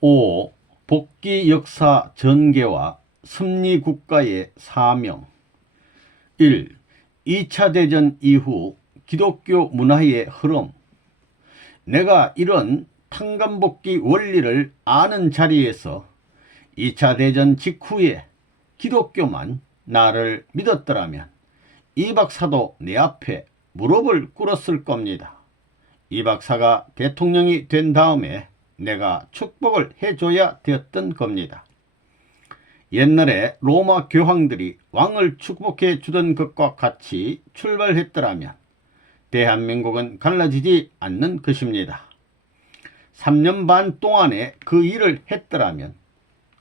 5. 복귀 역사 전개와 승리 국가의 사명. 1. 2차 대전 이후 기독교 문화의 흐름. 내가 이런 탄감복귀 원리를 아는 자리에서 2차 대전 직후에 기독교만 나를 믿었더라면 이 박사도 내 앞에 무릎을 꿇었을 겁니다. 이 박사가 대통령이 된 다음에 내가 축복을 해줘야 되었던 겁니다. 옛날에 로마 교황들이 왕을 축복해 주던 것과 같이 출발했더라면 대한민국은 갈라지지 않는 것입니다. 3년 반 동안에 그 일을 했더라면,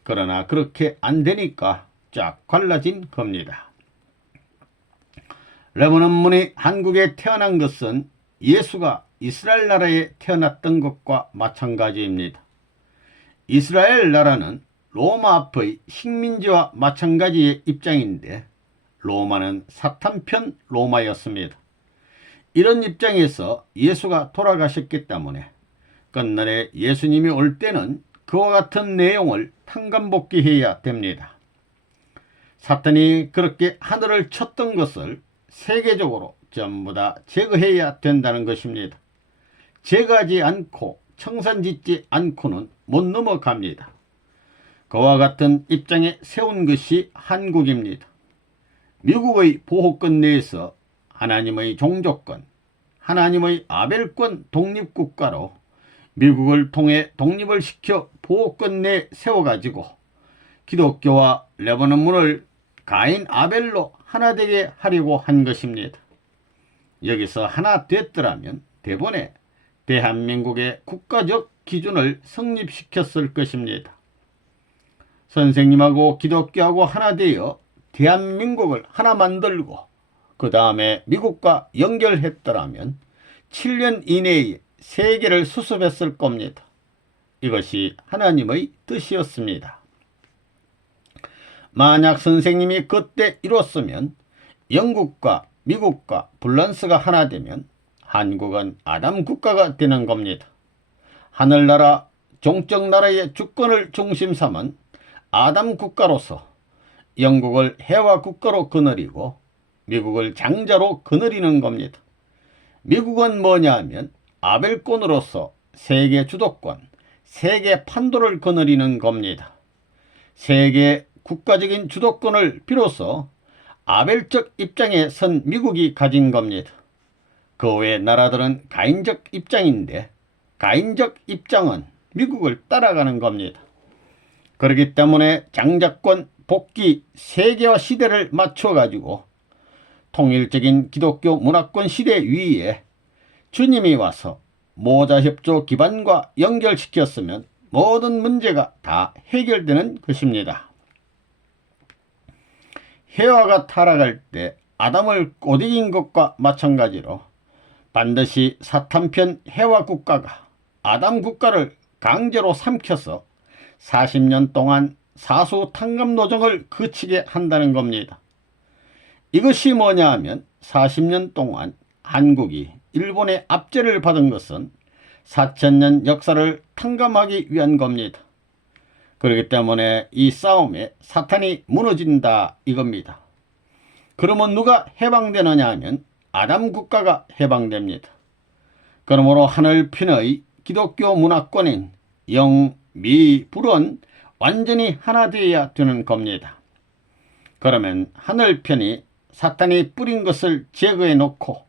그러나 그렇게 안 되니까 쫙 갈라진 겁니다. 레바논 문이 한국에 태어난 것은 예수가 이스라엘 나라에 태어났던 것과 마찬가지입니다. 이스라엘 나라는 로마 앞의 식민지와 마찬가지의 입장인데 로마는 사탄편 로마였습니다. 이런 입장에서 예수가 돌아가셨기 때문에 끝날에 예수님이 올 때는 그와 같은 내용을 탄감복귀해야 됩니다. 사탄이 그렇게 하늘을 쳤던 것을 세계적으로 전부 다 제거해야 된다는 것입니다. 제거하지 않고 청산 짓지 않고는 못 넘어갑니다. 그와 같은 입장에 세운 것이 한국입니다. 미국의 보호권 내에서 하나님의 종족권, 하나님의 아벨권 독립국가로 미국을 통해 독립을 시켜 보호권 내에 세워가지고 기독교와 레바논 문을 가인 아벨로 하나 되게 하려고 한 것입니다. 여기서 하나 됐더라면 대번에 대한민국의 국가적 기준을 성립시켰을 것입니다. 선생님하고 기독교하고 하나 되어 대한민국을 하나 만들고 그 다음에 미국과 연결했더라면 7년 이내에 세계를 수습했을 겁니다. 이것이 하나님의 뜻이었습니다. 만약 선생님이 그때 이뤘으면 영국과 미국과 프랑스가 하나 되면 한국은 아담 국가가 되는 겁니다. 하늘나라, 종적 나라의 주권을 중심 삼은 아담 국가로서 영국을 해와 국가로 거느리고 미국을 장자로 거느리는 겁니다. 미국은 뭐냐 하면 아벨권으로서 세계 주도권, 세계 판도를 거느리는 겁니다. 세계 국가적인 주도권을 비로소 아벨적 입장에 선 미국이 가진 겁니다. 그 외 나라들은 가인적 입장인데 가인적 입장은 미국을 따라가는 겁니다. 그렇기 때문에 장자권 복귀 세계화 시대를 맞춰가지고 통일적인 기독교 문화권 시대 위에 주님이 와서 모자협조 기반과 연결시켰으면 모든 문제가 다 해결되는 것입니다. 해와가 타락할 때 아담을 꼬드긴 것과 마찬가지로 반드시 사탄편 해와 국가가 아담 국가를 강제로 삼켜서 40년 동안 사수 탄감 노정을 그치게 한다는 겁니다. 이것이 뭐냐 하면 40년 동안 한국이 일본의 압제를 받은 것은 4000년 역사를 탕감하기 위한 겁니다. 그렇기 때문에 이 싸움에 사탄이 무너진다 이겁니다. 그러면 누가 해방되느냐 하면 아담 국가가 해방됩니다. 그러므로 하늘편의 기독교 문화권인 영, 미, 불은 완전히 하나 되어야 되는 겁니다. 그러면 하늘편이 사탄이 뿌린 것을 제거해 놓고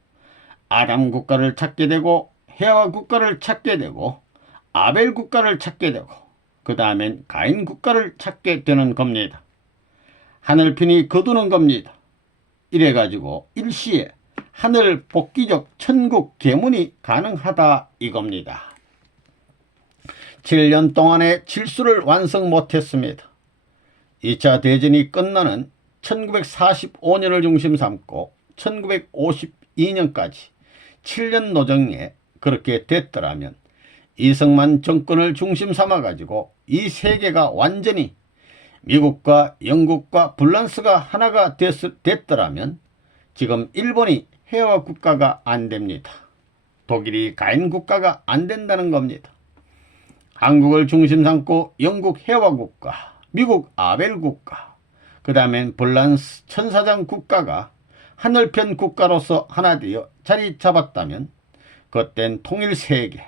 아담 국가를 찾게 되고 해와 국가를 찾게 되고 아벨 국가를 찾게 되고 그 다음엔 가인 국가를 찾게 되는 겁니다. 하늘편이 거두는 겁니다. 이래가지고 일시에 하늘 복귀적 천국 계문이 가능하다 이겁니다. 7년 동안의 질수를 완성 못했습니다. 2차 대전이 끝나는 1945년을 중심 삼고 1952년까지 7년 노정에 그렇게 됐더라면 이승만 정권을 중심 삼아가지고 이 세계가 완전히 미국과 영국과 프랑스가 하나가 됐더라면 지금 일본이 해와 국가가 안 됩니다. 독일이 가인 국가가 안 된다는 겁니다. 한국을 중심 삼고 영국 해화국가, 미국 아벨국가, 그 다음엔 불란스 천사장 국가가 하늘편 국가로서 하나 되어 자리 잡았다면 그땐 통일세계,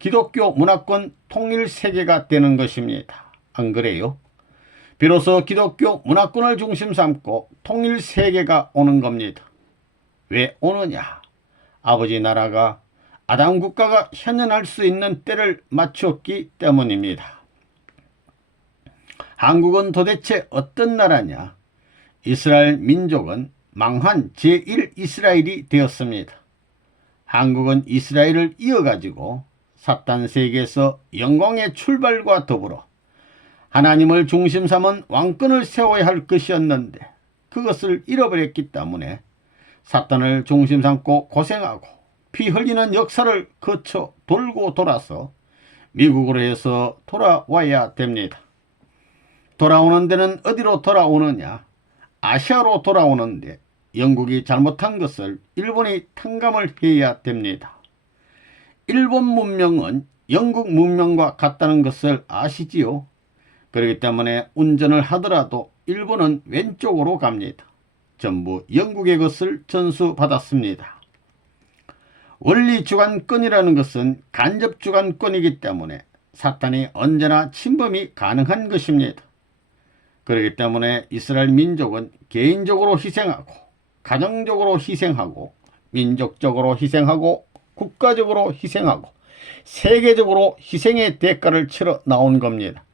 기독교 문화권 통일세계가 되는 것입니다. 안 그래요? 비로소 기독교 문화권을 중심 삼고 통일세계가 오는 겁니다. 왜 오느냐? 아버지 나라가 아담 국가가 현현할 수 있는 때를 맞추었기 때문입니다. 한국은 도대체 어떤 나라냐? 이스라엘 민족은 망한 제1 이스라엘이 되었습니다. 한국은 이스라엘을 이어가지고 사탄 세계에서 영광의 출발과 더불어 하나님을 중심 삼은 왕권을 세워야 할 것이었는데 그것을 잃어버렸기 때문에 사탄을 중심 삼고 고생하고 피 흘리는 역사를 거쳐 돌고 돌아서 미국으로 해서 돌아와야 됩니다. 돌아오는 데는 어디로 돌아오느냐? 아시아로 돌아오는데 영국이 잘못한 것을 일본이 탕감을 해야 됩니다. 일본 문명은 영국 문명과 같다는 것을 아시지요? 그렇기 때문에 운전을 하더라도 일본은 왼쪽으로 갑니다. 전부 영국의 것을 전수받았습니다. 원리주관권이라는 것은 간접주관권이기 때문에 사탄이 언제나 침범이 가능한 것입니다. 그렇기 때문에 이스라엘 민족은 개인적으로 희생하고 가정적으로 희생하고 민족적으로 희생하고 국가적으로 희생하고 세계적으로 희생의 대가를 치러 나온 겁니다.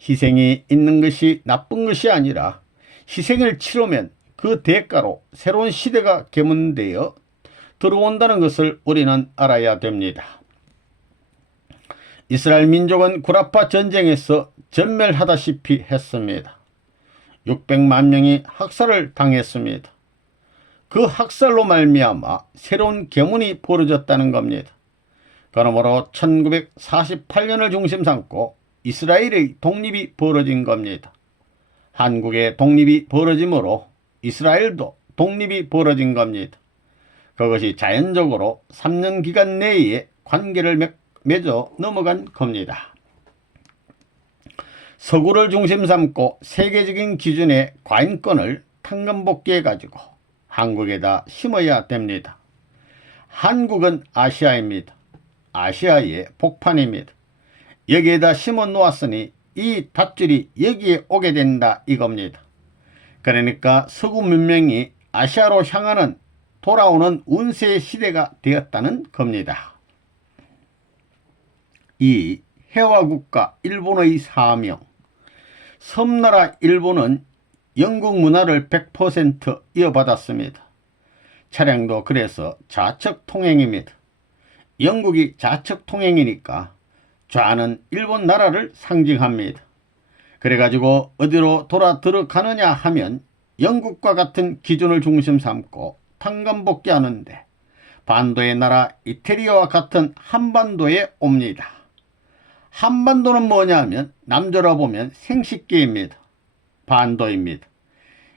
희생이 있는 것이 나쁜 것이 아니라 희생을 치르면 그 대가로 새로운 시대가 개문되어 들어온다는 것을 우리는 알아야 됩니다. 이스라엘 민족은 구라파 전쟁에서 전멸하다시피 했습니다. 600만 명이 학살을 당했습니다. 그 학살로 말미암아 새로운 계문이 벌어졌다는 겁니다. 그러므로 1948년을 중심 삼고 이스라엘의 독립이 벌어진 겁니다. 한국의 독립이 벌어지므로 이스라엘도 독립이 벌어진 겁니다. 그것이 자연적으로 3년 기간 내에 관계를 맺어 넘어간 겁니다. 서구를 중심 삼고 세계적인 기준의 과인권을 탕감복귀해가지고 한국에다 심어야 됩니다. 한국은 아시아입니다. 아시아의 복판입니다. 여기에다 심어 놓았으니 이 밧줄이 여기에 오게 된다 이겁니다. 그러니까 서구 문명이 아시아로 향하는 돌아오는 운세의 시대가 되었다는 겁니다. 이 해화국가 일본의 사명. 섬나라 일본은 영국 문화를 100% 이어받았습니다. 차량도 그래서 좌측 통행입니다. 영국이 좌측 통행이니까 좌는 일본 나라를 상징합니다. 그래가지고 어디로 돌아 들어가느냐 하면 영국과 같은 기준을 중심 삼고 탕감복귀하는데 반도의 나라 이태리와 같은 한반도에 옵니다. 한반도는 뭐냐면 남조라 보면 생식계입니다. 반도입니다.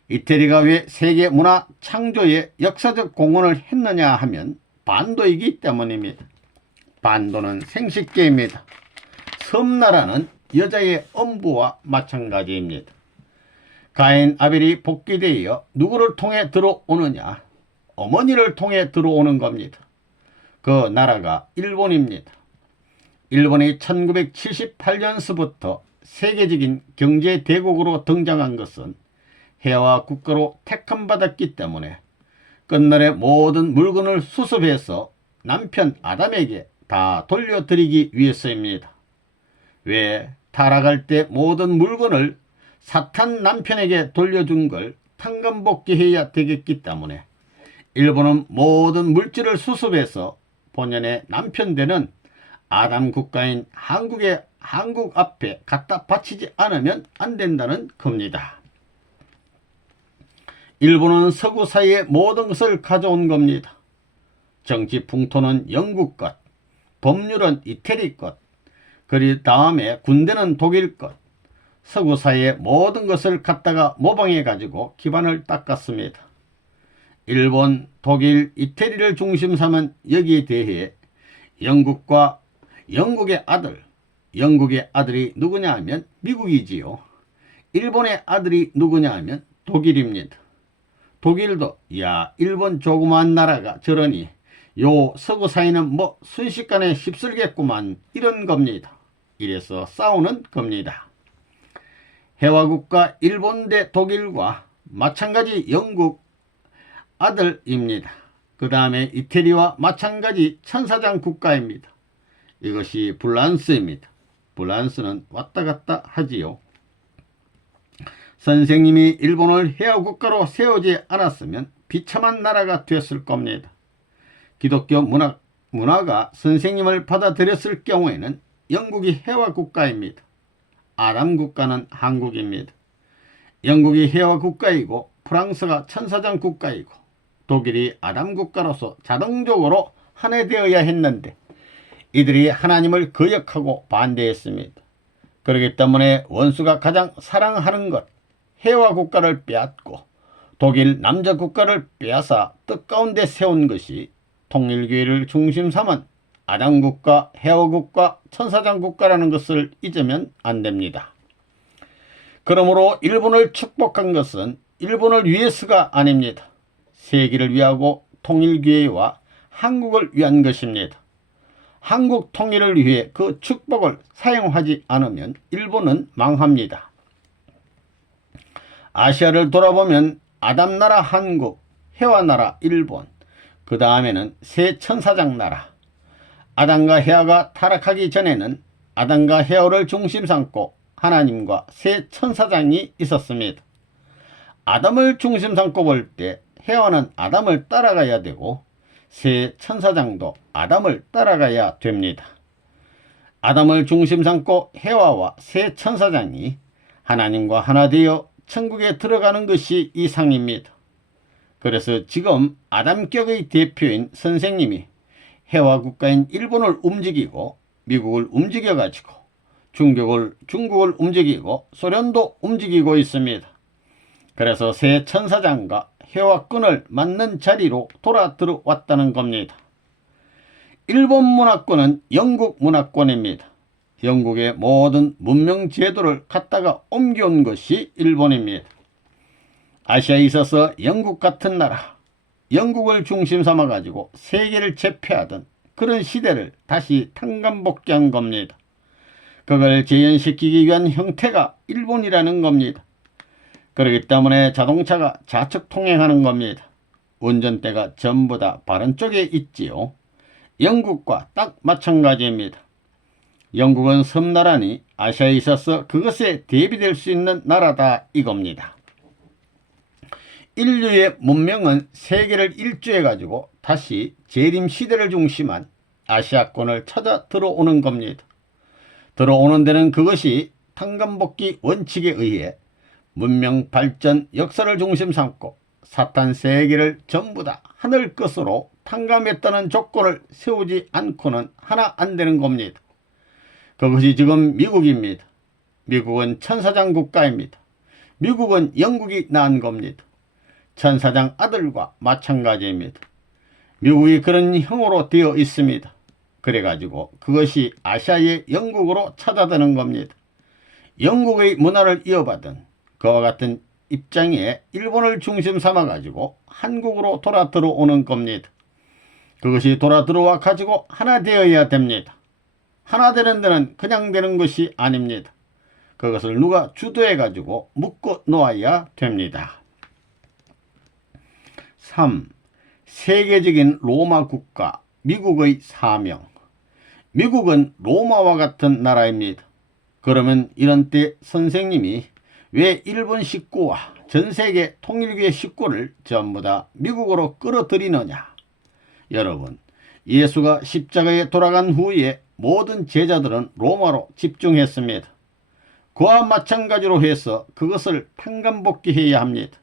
이태리가 왜 세계 문화 창조에 역사적 공헌을 했느냐 하면 반도이기 때문입니다. 반도는 생식계입니다. 섬나라는 여자의 엄부와 마찬가지입니다. 가인 아벨이 복귀되어 누구를 통해 들어오느냐? 어머니를 통해 들어오는 겁니다. 그 나라가 일본입니다. 일본이 1978년서부터 세계적인 경제대국으로 등장한 것은 해와 국가로 택함받았기 때문에 끝날에 모든 물건을 수습해서 남편 아담에게 다 돌려드리기 위해서입니다. 왜? 타락할 때 모든 물건을 사탄 남편에게 돌려준 걸 탕감복귀해야 되겠기 때문에 일본은 모든 물질을 수습해서 본연의 남편 되는 아담 국가인 한국 앞에 갖다 바치지 않으면 안 된다는 겁니다. 일본은 서구 사이의 모든 것을 가져온 겁니다. 정치 풍토는 영국 것, 법률은 이태리 것, 그리 다음에 군대는 독일 것, 서구 사이의 모든 것을 갖다가 모방해 가지고 기반을 닦았습니다. 일본, 독일, 이태리를 중심 삼은 여기에 대해 영국과 영국의 아들 영국의 아들이 누구냐 하면 미국이지요. 일본의 아들이 누구냐 하면 독일입니다. 독일도 일본 조그마한 나라가 저러니 요 서구 사이는 뭐 순식간에 휩쓸겠구만 이런 겁니다. 이래서 싸우는 겁니다. 해화국가 일본 대 독일과 마찬가지 영국 아들입니다. 그 다음에 이태리와 마찬가지 천사장 국가입니다. 이것이 불란스입니다. 불란스는 왔다 갔다 하지요. 선생님이 일본을 해화국가로 세우지 않았으면 비참한 나라가 되었을 겁니다. 기독교 문화가 선생님을 받아들였을 경우에는 영국이 해화국가입니다. 아담 국가는 한국입니다. 영국이 해화국가이고 프랑스가 천사장 국가이고 독일이 아담 국가로서 자동적으로 한해되어야 했는데 이들이 하나님을 거역하고 반대했습니다. 그렇기 때문에 원수가 가장 사랑하는 것 해화국가를 빼앗고 독일 남자국가를 빼앗아 뜻 가운데 세운 것이 통일교회를 중심 삼은 아담국가, 해화국가, 천사장국가라는 것을 잊으면 안 됩니다. 그러므로 일본을 축복한 것은 일본을 위해서가 아닙니다. 세계를 위하고 통일교회와 한국을 위한 것입니다. 한국 통일을 위해 그 축복을 사용하지 않으면 일본은 망합니다. 아시아를 돌아보면 아담나라 한국, 해화나라 일본, 그 다음에는 새 천사장 나라. 아담과 해화가 타락하기 전에는 아담과 해화를 중심 삼고 하나님과 새 천사장이 있었습니다. 아담을 중심 삼고 볼 때 해화는 아담을 따라가야 되고 새 천사장도 아담을 따라가야 됩니다. 아담을 중심 삼고 해화와 새 천사장이 하나님과 하나 되어 천국에 들어가는 것이 이상입니다. 그래서 지금 아담격의 대표인 선생님이 해화국가인 일본을 움직이고 미국을 움직여가지고 중국을 움직이고 소련도 움직이고 있습니다. 그래서 새 천사장과 해화권을 맞는 자리로 돌아 들어왔다는 겁니다. 일본 문화권은 영국 문화권입니다. 영국의 모든 문명 제도를 갖다가 옮겨온 것이 일본입니다. 아시아에 있어서 영국 같은 나라, 영국을 중심 삼아 가지고 세계를 제패하던 그런 시대를 다시 탕감복귀한 겁니다. 그걸 재현시키기 위한 형태가 일본이라는 겁니다. 그렇기 때문에 자동차가 좌측 통행하는 겁니다. 운전대가 전부 다 바른 쪽에 있지요. 영국과 딱 마찬가지입니다. 영국은 섬나라니 아시아에 있어서 그것에 대비될 수 있는 나라다 이겁니다. 인류의 문명은 세계를 일주해 가지고 다시 재림시대를 중심한 아시아권을 찾아 들어오는 겁니다. 들어오는 데는 그것이 탕감복귀 원칙에 의해 문명 발전 역사를 중심 삼고 사탄 세계를 전부 다 하늘 것으로 탕감했다는 조건을 세우지 않고는 하나 안 되는 겁니다. 그것이 지금 미국입니다. 미국은 천사장 국가입니다. 미국은 영국이 낳은 겁니다. 천사장 아들과 마찬가지입니다. 미국이 그런 형으로 되어 있습니다. 그래가지고 그것이 아시아의 영국으로 찾아드는 겁니다. 영국의 문화를 이어받은 그와 같은 입장에 일본을 중심 삼아가지고 한국으로 돌아 들어오는 겁니다. 그것이 돌아 들어와 가지고 하나 되어야 됩니다. 하나 되는 데는 그냥 되는 것이 아닙니다. 그것을 누가 주도해 가지고 묶어 놓아야 됩니다. 3. 세계적인 로마 국가 미국의 사명. 미국은 로마와 같은 나라입니다. 그러면 이런 때 선생님이 왜 일본 식구와 전세계 통일교회 식구를 전부 다 미국으로 끌어들이느냐. 여러분, 예수가 십자가에 돌아간 후에 모든 제자들은 로마로 집중했습니다. 그와 마찬가지로 해서 그것을 탕감복귀해야 합니다.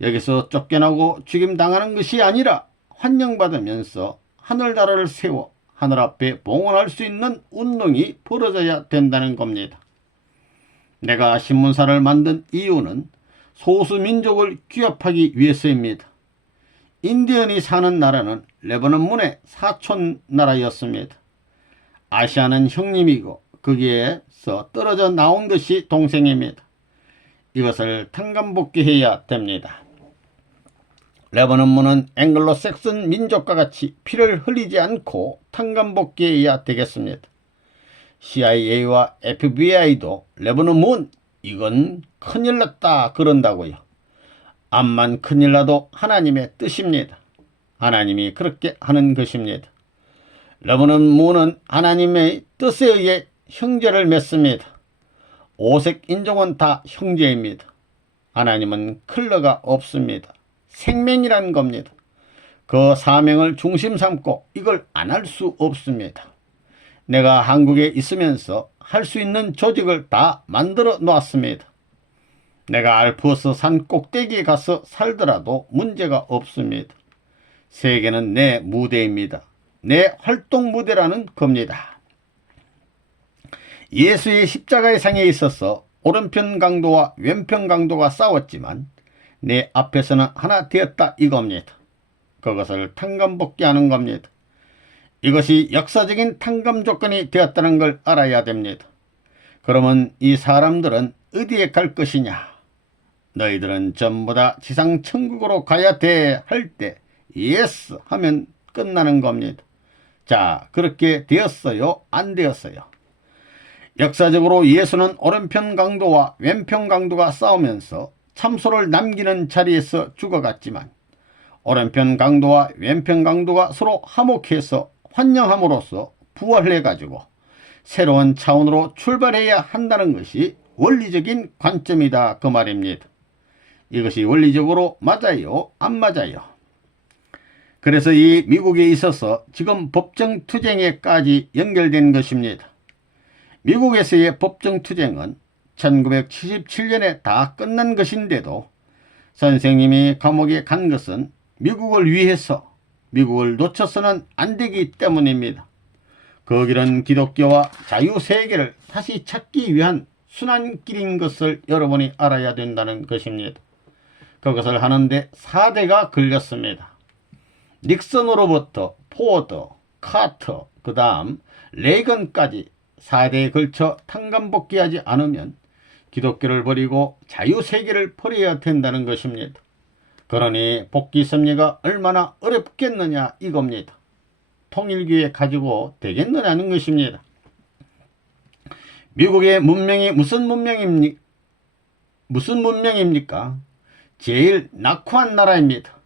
여기서 쫓겨나고 죽임당하는 것이 아니라 환영받으면서 하늘나라를 세워 하늘 앞에 봉헌할 수 있는 운동이 벌어져야 된다는 겁니다. 내가 신문사를 만든 이유는 소수민족을 규합하기 위해서입니다. 인디언이 사는 나라는 레바논 문의 사촌 나라였습니다. 아시아는 형님이고 거기에서 떨어져 나온 것이 동생입니다. 이것을 탕감복귀해야 됩니다. 레바논문은 앵글로색슨 민족과 같이 피를 흘리지 않고 탕감복귀해야 되겠습니다. CIA와 FBI도 레바논문 이건 큰일 났다 그런다고요. 암만 큰일 나도 하나님의 뜻입니다. 하나님이 그렇게 하는 것입니다. 레바논문은 하나님의 뜻에 의해 형제를 맺습니다. 오색 인종은 다 형제입니다. 하나님은 컬러가 없습니다. 생명이란 겁니다. 그 사명을 중심 삼고 이걸 안 할 수 없습니다. 내가 한국에 있으면서 할 수 있는 조직을 다 만들어 놓았습니다. 내가 알프스 산 꼭대기에 가서 살더라도 문제가 없습니다. 세계는 내 무대입니다. 내 활동 무대라는 겁니다. 예수의 십자가의 상에 있어서 오른편 강도와 왼편 강도가 싸웠지만 내 앞에서는 하나 되었다 이겁니다. 그것을 탕감복귀하는 겁니다. 이것이 역사적인 탕감 조건이 되었다는 걸 알아야 됩니다. 그러면 이 사람들은 어디에 갈 것이냐? 너희들은 전부 다 지상 천국으로 가야 돼 할 때 예스 하면 끝나는 겁니다. 자, 그렇게 되었어요? 안 되었어요? 역사적으로 예수는 오른편 강도와 왼편 강도가 싸우면서 참소를 남기는 자리에서 죽어갔지만 오른편 강도와 왼편 강도가 서로 화목해서 환영함으로써 부활해가지고 새로운 차원으로 출발해야 한다는 것이 원리적인 관점이다 그 말입니다. 이것이 원리적으로 맞아요? 안 맞아요? 그래서 이 미국에 있어서 지금 법정투쟁에까지 연결된 것입니다. 미국에서의 법정투쟁은 1977년에 다 끝난 것인데도 선생님이 감옥에 간 것은 미국을 위해서 미국을 놓쳐서는 안 되기 때문입니다. 그 길은 기독교와 자유세계를 다시 찾기 위한 순환길인 것을 여러분이 알아야 된다는 것입니다. 그것을 하는데 4대가 걸렸습니다. 닉슨으로부터 포드, 카터, 그 다음 레이건까지 4대에 걸쳐 탕감복귀하지 않으면 기독교를 버리고 자유세계를 버려야 된다는 것입니다. 그러니 복귀 섭리가 얼마나 어렵겠느냐 이겁니다. 통일교회 가지고 되겠느냐는 것입니다. 미국의 문명이 무슨 문명입니까? 제일 낙후한 나라입니다.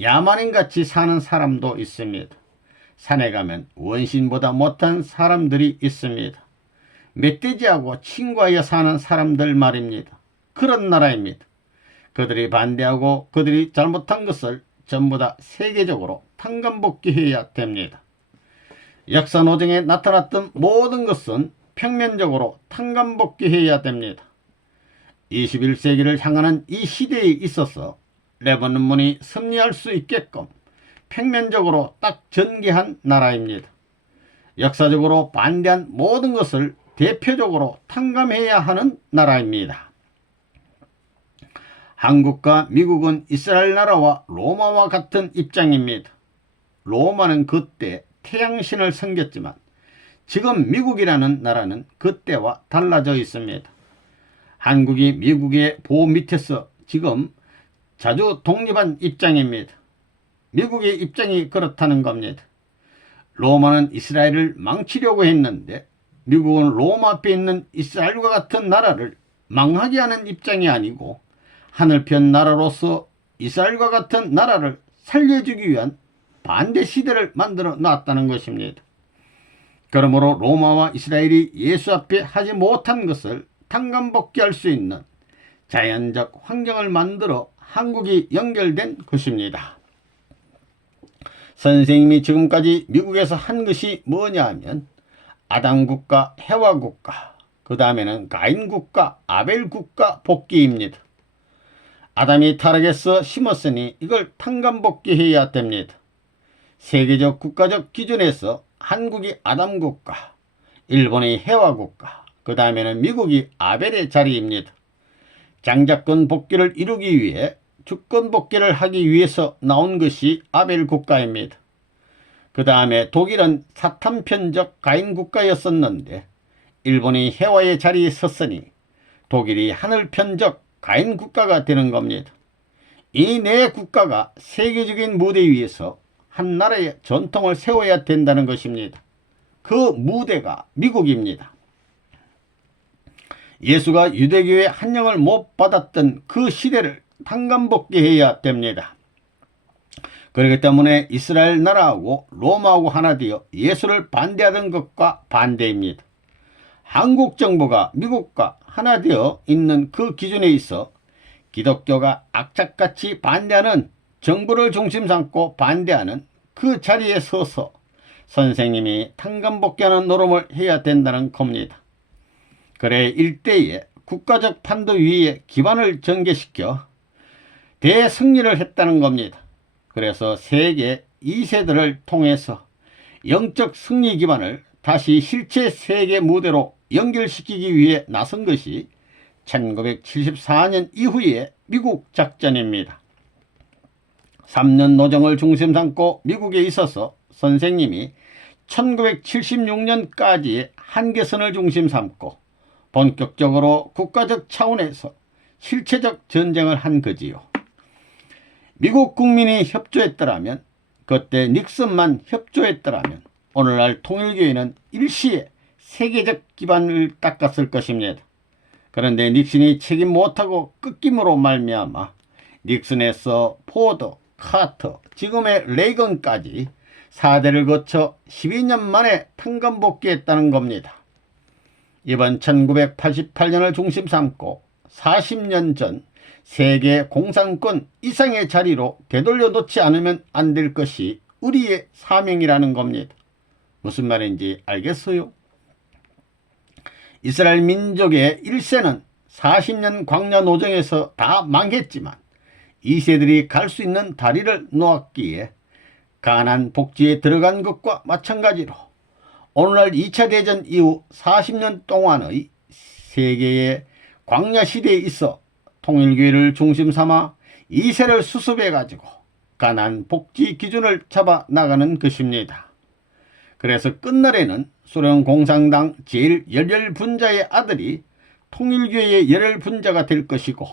야만인같이 사는 사람도 있습니다. 산에 가면 원신보다 못한 사람들이 있습니다. 멧돼지하고 친구하여 사는 사람들 말입니다. 그런 나라입니다. 그들이 반대하고 그들이 잘못한 것을 전부 다 세계적으로 탕감복귀해야 됩니다. 역사 노정에 나타났던 모든 것은 평면적으로 탕감복귀해야 됩니다. 21세기를 향하는 이 시대에 있어서 레바논문이 승리할 수 있게끔 평면적으로 딱 전개한 나라입니다. 역사적으로 반대한 모든 것을 대표적으로 탕감해야 하는 나라입니다. 한국과 미국은 이스라엘 나라와 로마와 같은 입장입니다. 로마는 그때 태양신을 섬겼지만 지금 미국이라는 나라는 그때와 달라져 있습니다. 한국이 미국의 보호 밑에서 지금 자주 독립한 입장입니다. 미국의 입장이 그렇다는 겁니다. 로마는 이스라엘을 망치려고 했는데 미국은 로마 앞에 있는 이스라엘과 같은 나라를 망하게 하는 입장이 아니고 하늘편 나라로서 이스라엘과 같은 나라를 살려주기 위한 반대 시대를 만들어 놨다는 것입니다. 그러므로 로마와 이스라엘이 예수 앞에 하지 못한 것을 탕감복귀할 수 있는 자연적 환경을 만들어 한국이 연결된 것입니다. 선생님이 지금까지 미국에서 한 것이 뭐냐 하면 아담국가, 해와국가, 그 다음에는 가인국가, 아벨국가 복귀입니다. 아담이 타락해서 심었으니 이걸 탕감복귀해야 됩니다. 세계적 국가적 기준에서 한국이 아담국가, 일본이 해와국가, 그 다음에는 미국이 아벨의 자리입니다. 장자권 복귀를 이루기 위해 주권 복귀를 하기 위해서 나온 것이 아벨 국가입니다. 그 다음에 독일은 사탄편적 가인 국가였었는데 일본이 해와의 자리에 섰으니 독일이 하늘 편적 가인 국가가 되는 겁니다. 이 네 국가가 세계적인 무대 위에서 한 나라의 전통을 세워야 된다는 것입니다. 그 무대가 미국입니다. 예수가 유대교의 한영을 못 받았던 그 시대를 탕감복귀해야 됩니다. 그렇기 때문에 이스라엘 나라하고 로마하고 하나 되어 예수를 반대하던 것과 반대입니다. 한국 정부가 미국과 하나 되어 있는 그 기준에 있어 기독교가 악착같이 반대하는, 정부를 중심 삼고 반대하는 그 자리에 서서 선생님이 탕감복귀하는 노름을 해야 된다는 겁니다. 그래 일대에 국가적 판도 위에 기반을 전개시켜 대승리를 했다는 겁니다. 그래서 세계 2세들을 통해서 영적 승리 기반을 다시 실제 세계 무대로 연결시키기 위해 나선 것이 1974년 이후의 미국 작전입니다. 3년 노정을 중심 삼고 미국에 있어서 선생님이 1976년까지의 한계선을 중심 삼고 본격적으로 국가적 차원에서 실체적 전쟁을 한 거지요. 미국 국민이 협조했더라면, 그때 닉슨만 협조했더라면 오늘날 통일교회는 일시에 세계적 기반을 닦았을 것입니다. 그런데 닉슨이 책임 못하고 끄김으로 말미암아 닉슨에서 포드, 카터, 지금의 레이건까지 4대를 거쳐 12년 만에 탕감복귀했다는 겁니다. 이번 1988년을 중심 삼고 40년 전 세계 공산권 이상의 자리로 되돌려 놓지 않으면 안 될 것이 우리의 사명이라는 겁니다. 무슨 말인지 알겠어요? 이스라엘 민족의 1세는 40년 광야 노정에서 다 망했지만 2세들이 갈 수 있는 다리를 놓았기에 가나안 복지에 들어간 것과 마찬가지로 오늘날 2차 대전 이후 40년 동안의 세계의 광야 시대에 있어 통일교회를 중심 삼아 2세를 수습해 가지고 가나안 복지 기준을 잡아 나가는 것입니다. 그래서 끝날에는 소련 공산당 제1열혈분자의 아들이 통일교회의 열혈분자가 될 것이고,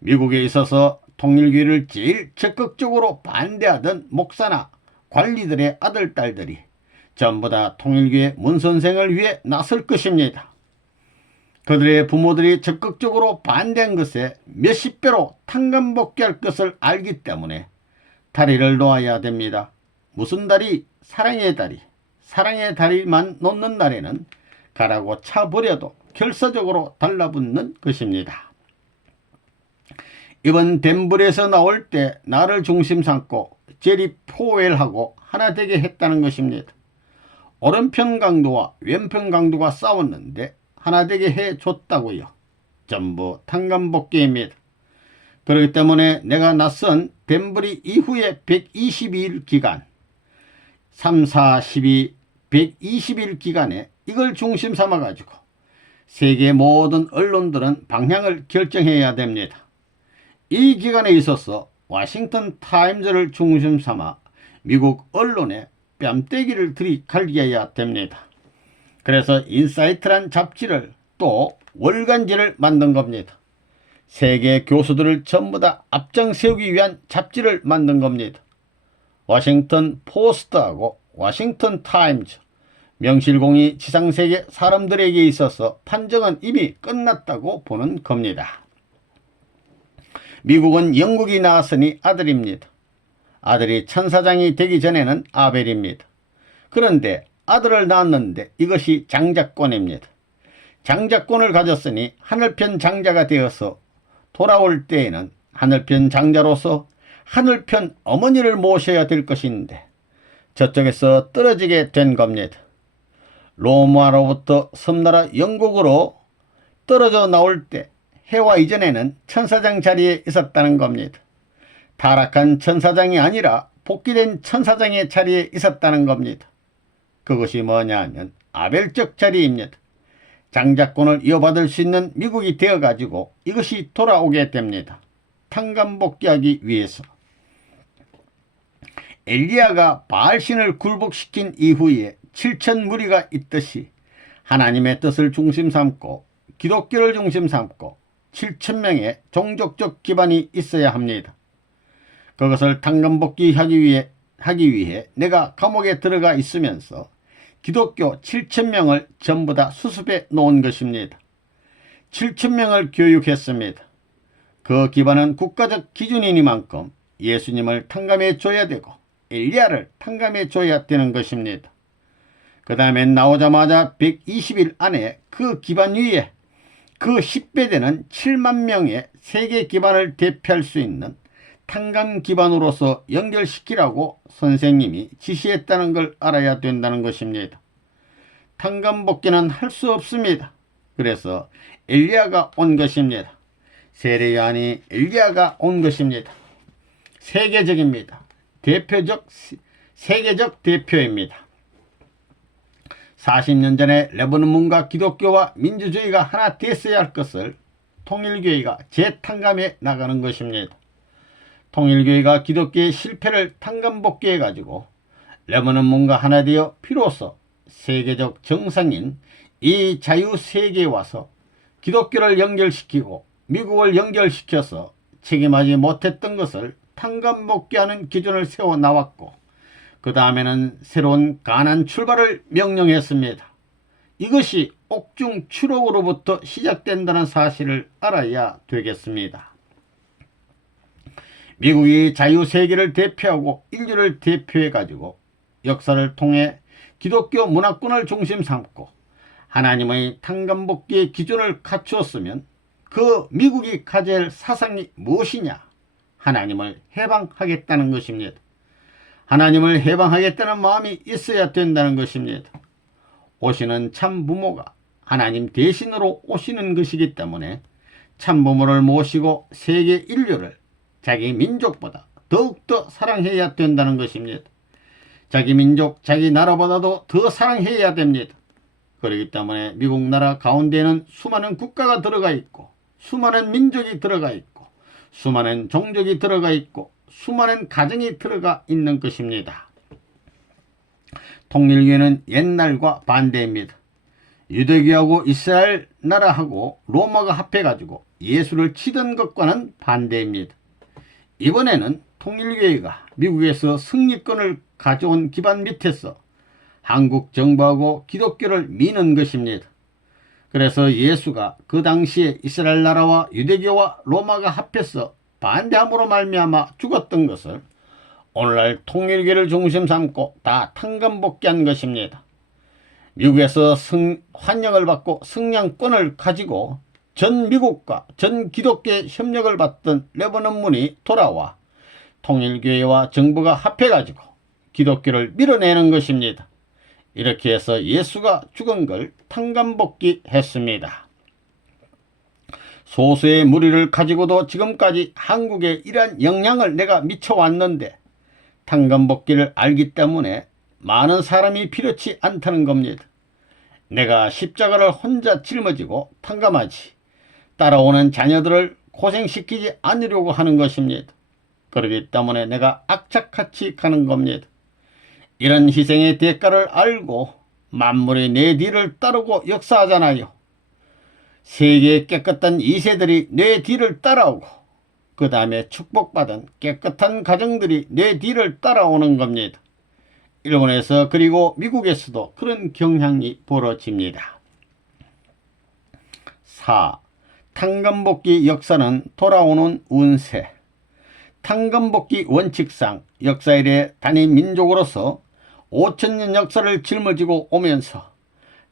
미국에 있어서 통일교회를 제일 적극적으로 반대하던 목사나 관리들의 아들, 딸들이 전부 다 통일교회 문선생을 위해 나설 것입니다. 그들의 부모들이 적극적으로 반대한 것에 몇십 배로 탕감복귀할 것을 알기 때문에 다리를 놓아야 됩니다. 무슨 다리? 사랑의 다리. 사랑의 다리만 놓는 날에는 가라고 차버려도 결사적으로 달라붙는 것입니다. 이번 덴불에서 나올 때 나를 중심 삼고 제리 포웰하고 하나 되게 했다는 것입니다. 오른편 강도와 왼편 강도가 싸웠는데 하나 되게 해줬다고요. 전부 탕감복귀입니다. 그렇기 때문에 내가 낯선 덴불이 이후에 122일 기간, 3, 4, 12, 120일 기간에 이걸 중심 삼아가지고 세계 모든 언론들은 방향을 결정해야 됩니다. 이 기간에 있어서 워싱턴 타임즈를 중심 삼아 미국 언론에 뺨때기를 들이갈겨야 됩니다. 그래서 인사이트란 잡지를 또 월간지를 만든 겁니다. 세계 교수들을 전부 다 앞장 세우기 위한 잡지를 만든 겁니다. 워싱턴 포스트하고 워싱턴 타임즈, 명실공히 지상세계 사람들에게 있어서 판정은 이미 끝났다고 보는 겁니다. 미국은 영국이 낳았으니 아들입니다. 아들이 천사장이 되기 전에는 아벨입니다. 그런데 아들을 낳았는데 이것이 장자권입니다. 장자권을 가졌으니 하늘편 장자가 되어서 돌아올 때에는 하늘편 장자로서 하늘편 어머니를 모셔야 될 것인데 저쪽에서 떨어지게 된 겁니다. 로마로부터 섬나라 영국으로 떨어져 나올 때 해와 이전에는 천사장 자리에 있었다는 겁니다. 타락한 천사장이 아니라 복귀된 천사장의 자리에 있었다는 겁니다. 그것이 뭐냐 하면 아벨적 자리입니다. 장자권을 이어받을 수 있는 미국이 되어가지고 이것이 돌아오게 됩니다. 탕감복귀하기 위해서. 엘리야가 바알신을 굴복시킨 이후에 7천 무리가 있듯이 하나님의 뜻을 중심 삼고 기독교를 중심 삼고 7,000명의 종족적 기반이 있어야 합니다. 그것을 탕감복귀하기 위해 내가 감옥에 들어가 있으면서 기독교 7,000명을 전부 다 수습해 놓은 것입니다. 7,000명을 교육했습니다. 그 기반은 국가적 기준이니만큼 예수님을 탕감해 줘야 되고 엘리야를 탕감해 줘야 되는 것입니다. 그 다음에 나오자마자 120일 안에 그 기반 위에 그 10배 되는 7만 명의 세계 기반을 대표할 수 있는 탕감 기반으로서 연결시키라고 선생님이 지시했다는 걸 알아야 된다는 것입니다. 탕감 복귀는 할 수 없습니다. 그래서 엘리야가 온 것입니다. 세례 요한이 엘리야가 온 것입니다. 세계적입니다. 세계적 대표입니다. 40년 전에 레바논문과 기독교와 민주주의가 하나 됐어야 할 것을 통일교회가 재탕감해 나가는 것입니다. 통일교회가 기독교의 실패를 탕감복귀해가지고 레바논문과 하나 되어 비로소 세계적 정상인 이 자유세계에 와서 기독교를 연결시키고 미국을 연결시켜서 책임하지 못했던 것을 탕감복귀하는 기준을 세워나왔고 그 다음에는 새로운 가난 출발을 명령했습니다. 이것이 옥중 추록으로부터 시작된다는 사실을 알아야 되겠습니다. 미국이 자유세계를 대표하고 인류를 대표해가지고 역사를 통해 기독교 문화권을 중심 삼고 하나님의 탕감복귀의 기준을 갖추었으면 그 미국이 가져야 할 사상이 무엇이냐? 하나님을 해방하겠다는 것입니다. 하나님을 해방하겠다는 마음이 있어야 된다는 것입니다. 오시는 참부모가 하나님 대신으로 오시는 것이기 때문에 참부모를 모시고 세계 인류를 자기 민족보다 더욱더 사랑해야 된다는 것입니다. 자기 민족, 자기 나라보다도 더 사랑해야 됩니다. 그렇기 때문에 미국 나라 가운데에는 수많은 국가가 들어가 있고 수많은 민족이 들어가 있고 수많은 종족이 들어가 있고 수많은 가정이 들어가 있는 것입니다. 통일교회는 옛날과 반대입니다. 유대교하고 이스라엘 나라하고 로마가 합해가지고 예수를 치던 것과는 반대입니다. 이번에는 통일교회가 미국에서 승리권을 가져온 기반 밑에서 한국 정부하고 기독교를 미는 것입니다. 그래서 예수가 그 당시에 이스라엘 나라와 유대교와 로마가 합해서 반대함으로 말미암아 죽었던 것을 오늘날 통일교를 중심 삼고 다 탕감복귀한 것입니다. 미국에서 환영을 받고 승량권을 가지고 전 미국과 전 기독교의 협력을 받던 레바논문이 돌아와 통일교회와 정부가 합해가지고 기독교를 밀어내는 것입니다. 이렇게 해서 예수가 죽은 걸 탕감복귀했습니다. 소수의 무리를 가지고도 지금까지 한국에 이러한 영향을 내가 미쳐왔는데 탕감복귀를 알기 때문에 많은 사람이 필요치 않다는 겁니다. 내가 십자가를 혼자 짊어지고 탕감하지 따라오는 자녀들을 고생시키지 않으려고 하는 것입니다. 그렇기 때문에 내가 악착같이 가는 겁니다. 이런 희생의 대가를 알고 만물이 내 뒤를 따르고 역사하잖아요. 세계의 깨끗한 2세들이 내 뒤를 따라오고 그 다음에 축복받은 깨끗한 가정들이 내 뒤를 따라오는 겁니다. 일본에서 그리고 미국에서도 그런 경향이 벌어집니다. 4. 탕감복귀 역사는 돌아오는 운세. 탕감복귀 원칙상 역사 이래 단임 민족으로서 5,000년 역사를 짊어지고 오면서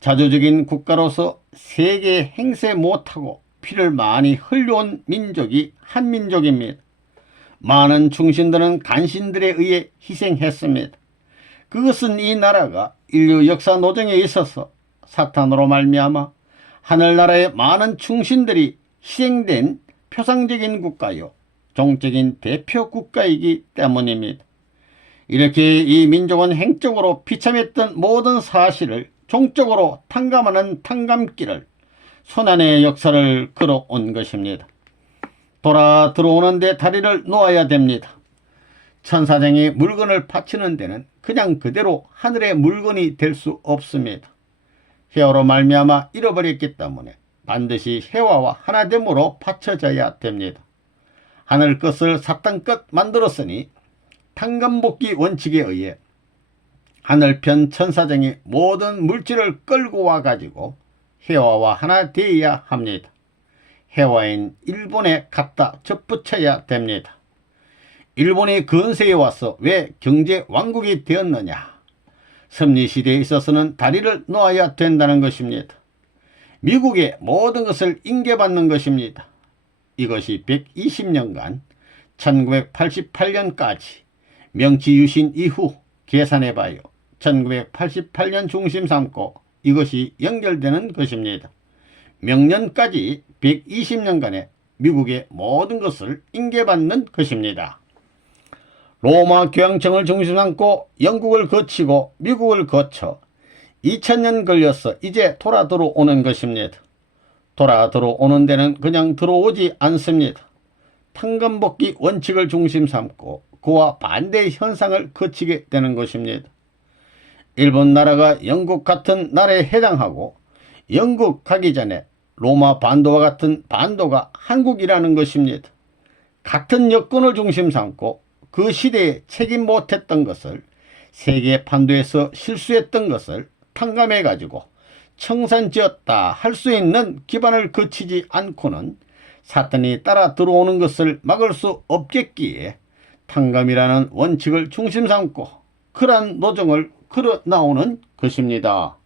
자주적인 국가로서 세계에 행세 못하고 피를 많이 흘려온 민족이 한민족입니다. 많은 충신들은 간신들에 의해 희생했습니다. 그것은 이 나라가 인류 역사 노정에 있어서 사탄으로 말미암아 하늘나라의 많은 충신들이 희생된 표상적인 국가요 종적인 대표 국가이기 때문입니다. 이렇게 이 민족은 행적으로 비참했던 모든 사실을 종적으로 탕감하는 탕감길을 손안의 역사를 걸어온 것입니다. 돌아 들어오는데 다리를 놓아야 됩니다. 천사장이 물건을 바치는 데는 그냥 그대로 하늘의 물건이 될 수 없습니다. 해와로 말미암아 잃어버렸기 때문에 반드시 해와와 하나됨으로 받쳐져야 됩니다. 하늘 것을 사탄 것 만들었으니 탕감복귀 원칙에 의해 하늘편 천사장이 모든 물질을 끌고 와가지고 해와와 하나 되어야 합니다. 해와인 일본에 갖다 접붙여야 됩니다. 일본이 근세에 와서 왜 경제 왕국이 되었느냐? 섭리시대에 있어서는 다리를 놓아야 된다는 것입니다. 미국의 모든 것을 인계받는 것입니다. 이것이 120년간 1988년까지 명치유신 이후 계산해봐요. 1988년 중심 삼고 이것이 연결되는 것입니다. 명년까지 120년간의 미국의 모든 것을 인계받는 것입니다. 로마 교황청을 중심 삼고 영국을 거치고 미국을 거쳐 2000년 걸려서 이제 돌아 들어오는 것입니다. 돌아 들어오는 데는 그냥 들어오지 않습니다. 탕감복귀 원칙을 중심 삼고 그와 반대의 현상을 거치게 되는 것입니다. 일본 나라가 영국 같은 나라에 해당하고 영국 가기 전에 로마 반도와 같은 반도가 한국이라는 것입니다. 같은 여건을 중심 삼고 그 시대에 책임 못했던 것을 세계 판도에서 실수했던 것을 탕감해 가지고 청산지었다 할 수 있는 기반을 거치지 않고는 사탄이 따라 들어오는 것을 막을 수 없겠기에 탕감이라는 원칙을 중심 삼고 그러한 노정을 걸어 나오는 것입니다.